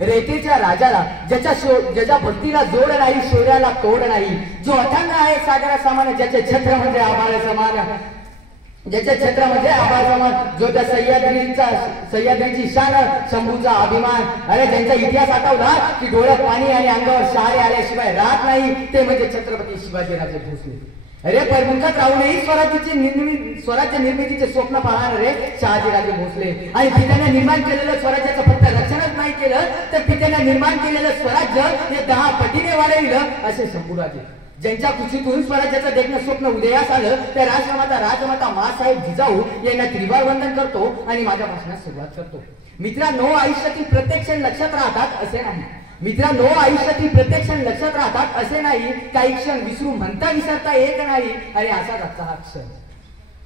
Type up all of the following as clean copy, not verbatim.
रेतेच्या राजाला ज्याच्या भक्तीला जोड नाही, शौर्याला तोड नाही, जो अथांग आहे सागरा समान, ज्याचे छत्र म्हणजे आभाळ समान, ज्याच्या छत्र म्हणजे आभाळ समान, जो त्या सह्याद्रीची शान, शंभूचा अभिमान. अरे ज्यांचा इतिहास आठवला की डोळ्यात पाणी आणि अंगावर शहारे आल्याशिवाय राहत नाही, ते म्हणजे छत्रपती शिवाजीराजे भोसले. अरे परमुखात राहूनही स्वराज्य निर्मितीचे स्वप्न पाहणारे शहाजीराजे भोसले. आणि पित्याने निर्माण केलेलं स्वराज्याचं फक्त रक्षणच नाही केलं, तर पित्याने निर्माण केलेलं स्वराज्य हे 10 पटीने वाढविलं असे शंभूराजे. ज्यांच्या कुशीतून स्वराज्याचं देखणं स्वप्न उदयास आलं, त्या राजमाता मासाहेब जिजाऊ यांना त्रिवार वंदन करतो आणि माझ्या भाषणात सुरुवात करतो. मित्रांनो, आयुष्यातील प्रत्येक क्षण लक्षात राहतात असे नाही. मित्रांनो, आयुष्यातील प्रत्येक क्षण लक्षात राहतात असे नाही. काही क्षण विसरता येत नाही. आणि असाच आजचा हा क्षण.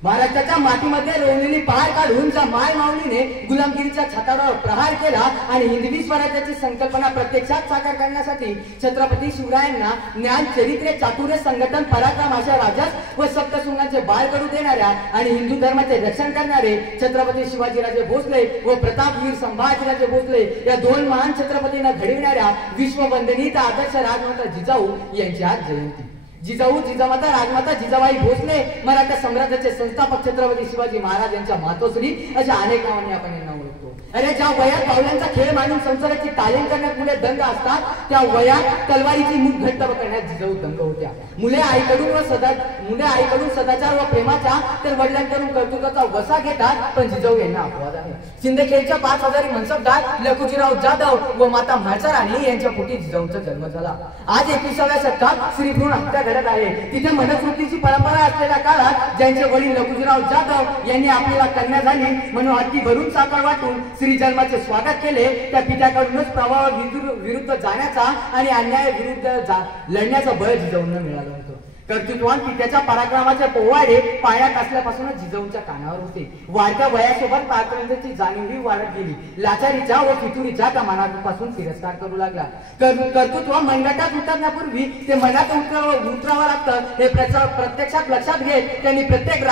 महाराष्ट्राच्या मातीमध्ये रोवलेली पहार काढून ज्या माय माऊलीने गुलामगिरीच्या छताडावर प्रहार केला आणि हिंदवी स्वराज्याची संकल्पना प्रत्यक्षात साकार करण्यासाठी छत्रपती शिवरायांना ज्ञान, चरित्रे, चातुर्य, संघटन, पराक्रम अशा राजास व सप्तशृंगाचे बाळ करू देणाऱ्या आणि हिंदू धर्माचे रक्षण करणारे छत्रपती शिवाजीराजे भोसले व प्रतापवीर संभाजीराजे भोसले या 2 महान छत्रपतींना घडविणाऱ्या विश्ववंदनीय आदर्श राजमाता जिजाऊ यांची आज जयंती. जिजामाता राजमाता जिजाबाई भोसले मराठा साम्राज्याचे संस्थापक छत्रपती शिवाजी महाराज यांच्या मातोश्री अशा अनेक नावांनी आपण यांना ओळखतो. अरे ज्या वयात पावलांचा खेळ मांडून संसाराची तालीम करण्यात मुले दंग असतात, त्या वयात तलवारीची मूठ घट्ट करण्यात जिजाऊ दंग होत्या. मुले आईकडून सदाचार व प्रेमाचा तर वडिलांकडून कर्तृत्वाचा वसा घेतात, पण जिजाऊ यांना अपवाद आहे. सिंदखेडच्या 5000 मनसबदार लखुजीराव जाधव व माता म्हाळसाराणी यांच्या पोटी जिजाऊंचा जन्म झाला. आज 21व्या शतकात स्त्रीभ्रूण हत्या घडत आहे. तिथे मनस्मृतीची परंपरा असलेल्या काळात ज्यांचे वडील लखुजीराव जाधव यांनी आपल्याला कन्या झाली म्हणून हाती भरून साखर वाटून स्त्री जन्माचे स्वागत केले, त्या पित्याकडूनच प्रवाह विरुद्ध जाण्याचा आणि अन्याय विरुद्ध लढण्याचा बळ जिजाऊंना मिळालं होतं. कर्तृत्वान पित्याच्या पराक्रमाचे पोवाडे पायात असल्यापासूनच जिजाऊंच्या कानावर होते. वाढत्या वयासोबत पराक्रमाची जाणीवही वाढत गेली. लाचारीच्या व फितुरीच्या त्या मनापासून तिरस्कार करू लागला. कर्तृत्व मनगटात उतरण्यापूर्वी ते मनात उतरावं लागतं हे प्रत्यक्षात लक्षात घेत त्यांनी प्रत्येक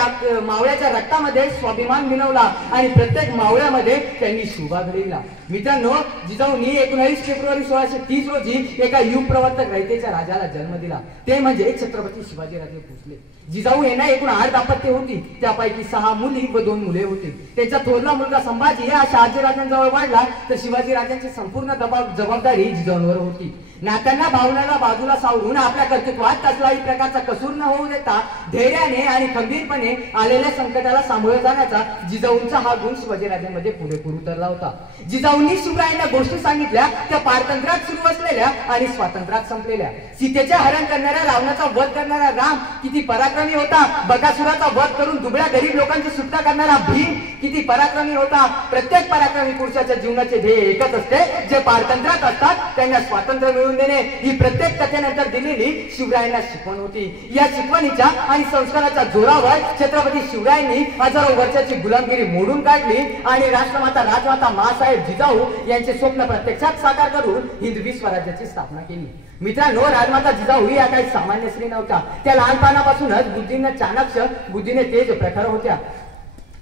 मावळ्याच्या रक्तामध्ये स्वाभिमान मिळवला आणि प्रत्येक मावळ्यामध्ये त्यांनी शोभा घडविला. मित्रांनो, जिजाऊंनी 19 फेब्रुवारी 1630 रोजी एका युग प्रवर्तक रयतेच्या राजाला जन्म दिला, ते म्हणजे छत्रपती शिवाजीराजे भोसले. जिजाऊ यांना एकूण 8 दाम्पत्य होती, त्यापैकी 6 मुली व 2 मुले होते. त्यांचा थोरला मुलगा संभाजी हा शहाजीराजांजवळ वाढला, तर शिवाजीराजांची संपूर्ण जबाबदारी जिजाऊंवर होती. नात्यांना भावनाला बाजूला सावरून आपल्या कर्तृत्वात कसलाही प्रकारचा कसूर न होऊ देता धैर्याने आणि खंबीरपणे आलेल्या संकटाला सामोरे जाण्याचा जिजाऊंचा हा गुण शिवाजीराजांमध्ये पुरेपूर उतरला होता. जिजाऊंनी शिवरायांना गोष्टी सांगितल्या त्या पारतंत्र्यात सुरू असलेल्या आणि स्वातंत्र्यात संपलेल्या. सीतेचे हरण करणाऱ्या रावणाचा वध करणारा राम किती पराक्रमी होता. बकासुराचा वध करून दुबळ्या गरीब लोकांची सुटका करणारा भीम किती पराक्रमी होता. प्रत्येक पराक्रमी पुरुषाच्या जीवनाचे ध्येय एकच असते, जे पारतंत्र्यात असतात त्यांना स्वातंत्र्य मिळवून देणे ही प्रत्येक कथेनंतर दिलेली शिवरायांना शिकवण होती. या शिकवणीच्या आणि संस्काराच्या जोरावर छत्रपती शिवरायांनी हजारो वर्षाची गुलामगिरी मोडून काढली आणि राजमाता मासाहेब जिजाऊ यांचे स्वप्न प्रत्यक्षात साकार करून हिंदवी स्वराज्याची स्थापना केली. मित्रांनो, राजमाता जिजाऊ या काही सामान्य स्त्री नव्हत्या. त्या लहानपणापासूनच बुद्धीने चाणक्य, बुद्धीने तेज प्रखर होत्या.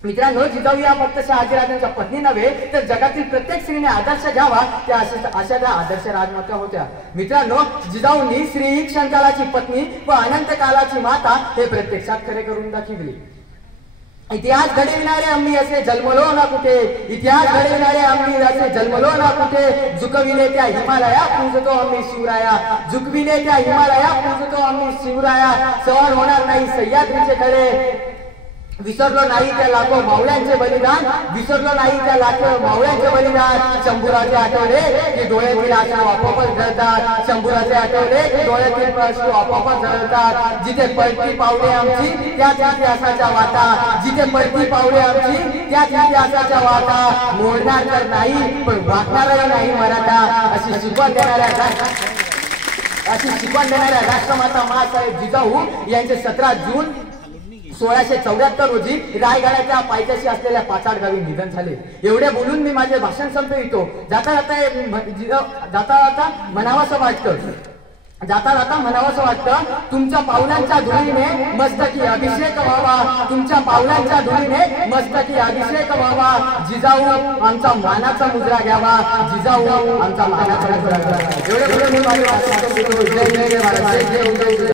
मित्रांनो, जिजाऊ या फक्त शहाजीराजांच्या पत्नी नव्हे तर जगातील प्रत्येक स्त्रीने आदर्श घ्यावा त्या अशा त्या आदर्श राजमाता होत्या. मित्रांनो, जिजाऊंनी श्री क्षणकालाची पत्नी व अनंत कालाची माता हे प्रत्यक्षात खरे करून दाखविले. इतिहास घडविणारे आम्ही असे जन्मलो ना कुठे, इतिहास घडविणारे आम्ही असे जन्मलो ना कुठे, झुकविले त्या हिमालया पूजतो आम्ही शिवराया, झुकविले त्या हिमालया पूजतो आम्ही शिवराया, सहन होणार नाही सह्याद्रीचे खडे, विसरलो नाही त्या लाखो मावळ्यांचे बलिदान, विसरलो नाही त्या लाखो मावळ्यांचे बलिदान, शंभूराजे आठवले की डोळ्यातील आशा आपोआपच जळतात, शंभूराजे आठवले की डोळ्यातील प्रश्न आपोआपच जळतात. जिथे पडती पावले आमची त्याच इतिहासाच्या वाटा, जिथे पडती पावले आमची त्याच इतिहासाच्या वाटा, मोडणार तर नाही पण वाकणारही नाही मराठा, अशी शिकवण देणाऱ्या राष्ट्रमाता मासाहेब जिजाऊ यांचे 17 जून 1674 रोजी रायगडाच्या पायथ्याशी असलेल्या पाचाड गावी निधन झाले. एवढे बोलून मी माझे भाषण संपवितो. जाता जाता म्हणावंसं वाटतं जाता जाता म्हणावंसं वाटतं तुमच्या पावलांच्या धुळीने मस्तकी अभिषेक व्हावा, तुमच्या पावलांच्या धुळीने मस्तकी अभिषेक व्हावा, जिजाऊ आमचा मानाचा मुजरा घ्यावा, जिजाऊ आमचा मानाचा मुजरा घ्यावा. एवढे